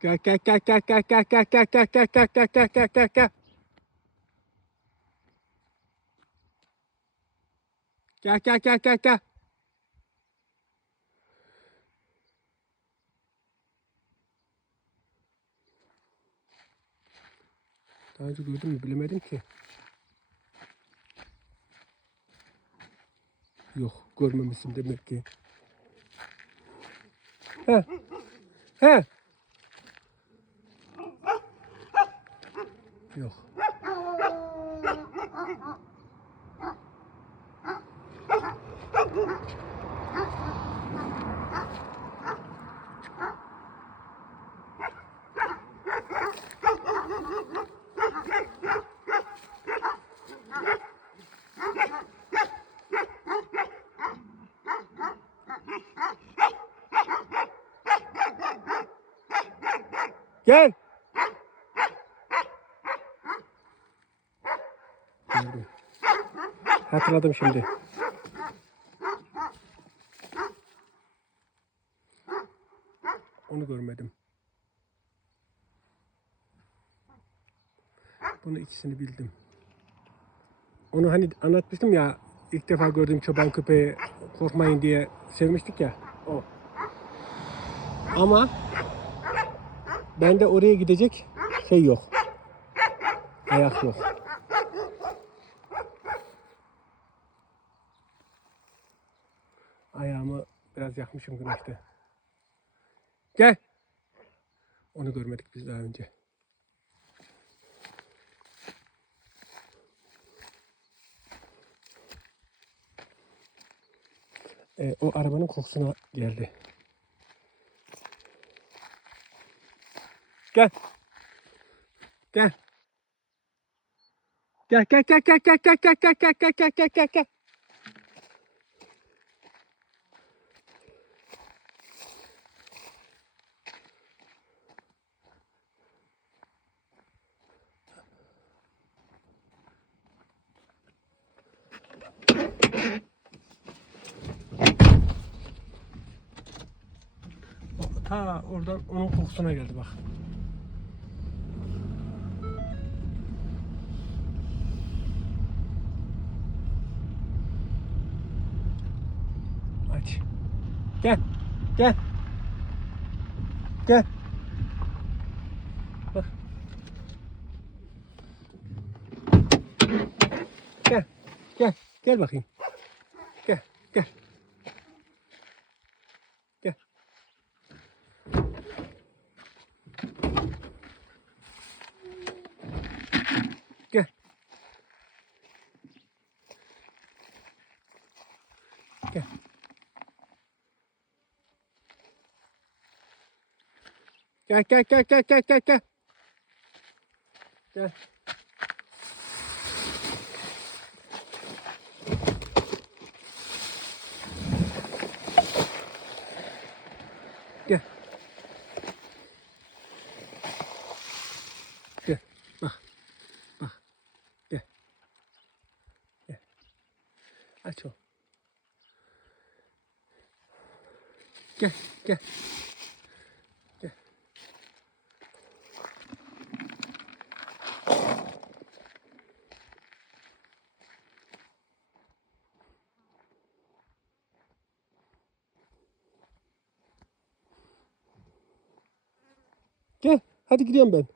Gel gel gel gel gel gel gel gel gel gel gel gel gel gel gel gel. Gel gel gel gel gel. Daha önce gördüm mü bilemedim ki. Yok görmemişsin demek ki. He. He. Yok. Gel. Gördüm. Hatırladım şimdi. Onu görmedim. Bunu ikisini bildim. Onu hani anlatmıştım ya, ilk defa gördüğüm çoban köpeği korkmayın diye sevmiştik ya, o. Ama bende oraya gidecek şey yok. Ayak yok. Ayağımı biraz yakmışım güneşte. Gel. Onu görmedik biz daha önce. O arabanın kokusuna geldi. Gel. Gel. Gel gel gel gel gel gel gel gel gel gel gel gel gel gel. Ta oradan onun kokusuna geldi bak. Aç. Gel. Gel. Gel. Bak. Gel. Gel. Gel bakayım. Gel. Gel. Gel. Gel. Gel. Gel gel gel gel gel gel gel. Gel. Gel. Gel. Bak. Bak. Gel. Gel. Aç o. Gel. Gel. Gel. Gel. Hadi gidiyorum ben.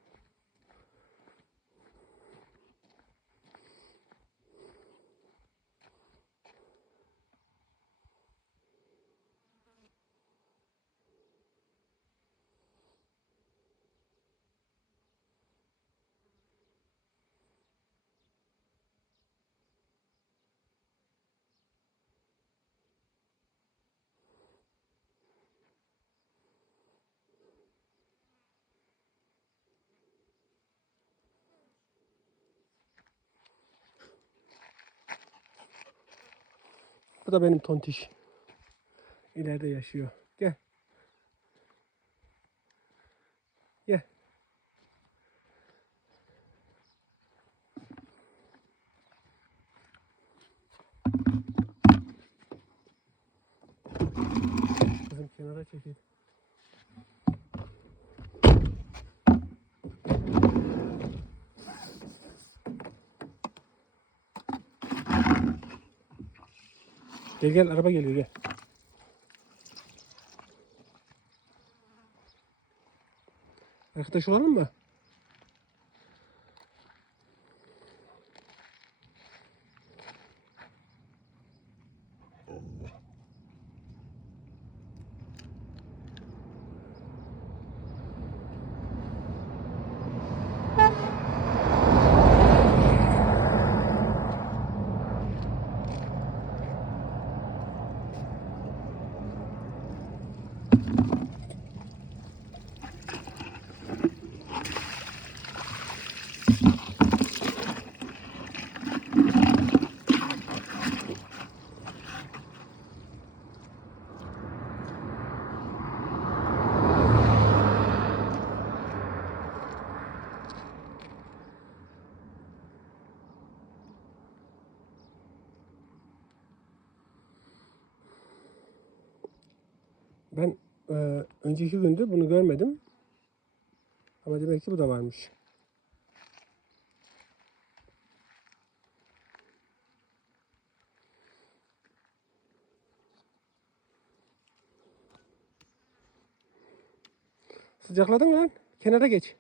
Bu da benim tontiş. İleride yaşıyor. Gel. Gel. Kızım kenara çekil. Gel gel, araba geliyor, gel. Arkadaş olalım mı? Ben önceki günde bunu görmedim. Ama demek ki bu da varmış. Sıcakladın mı lan? Kenara geç.